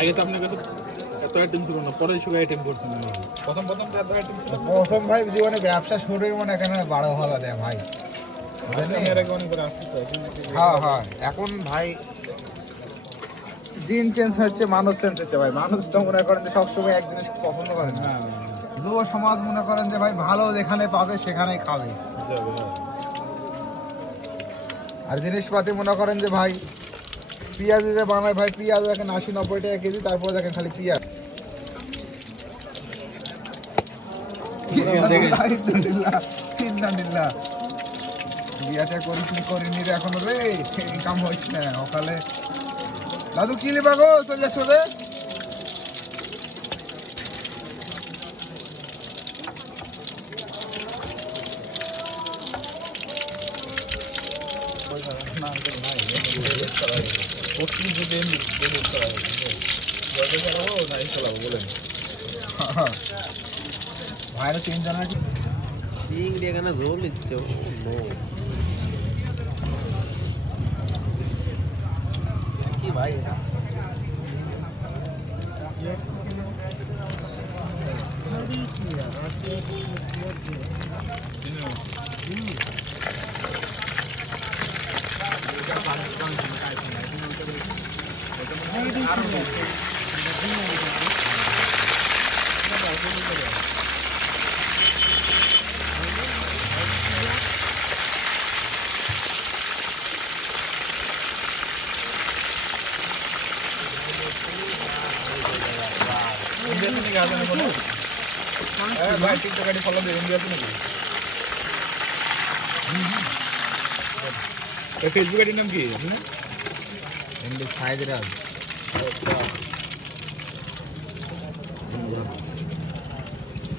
আগে তো আপনার কাছে এত আইটেম ছিল না, পরে শুধু আইটেম করছেন। প্রথম এত আইটেম ছিল। প্রথম ভাই জীবনে ব্যবসা শুরুই মনে এখানে 12 হলা দেয় ভাই। হ্যাঁ হ্যাঁ, এখন ভাই দিন চেঞ্জ হচ্ছে, মানুষ চেঞ্জ হচ্ছে ভাই। মানুষ তো মনে করেন যে সবসময় এক জিনিস পছন্দ করে না। যুব সমাজ মনে করেন যে ভাই ভালো যেখানে পাবে সেখানেই খাবে। আর জিনিসপাতি মনে করেন যে ভাই পেঁয়াজ যে বানায় ভাই, পেঁয়াজ দেখেন 80-90 টাকা কেজি, তারপর দেখেন খালি পেঁয়াজ। বিয়াটা করিনি রে এখনো রে, কাম হয়েছে না সকালে। দাদু কি লিবা গো, চলে আসো রে। ভাইরা 3 জন আছে। চিংড়ি এখানে ঝোল দিচ্ছে। কি ভাই এটা? ফেসবুকের নাম কি? সাইজ রাজ।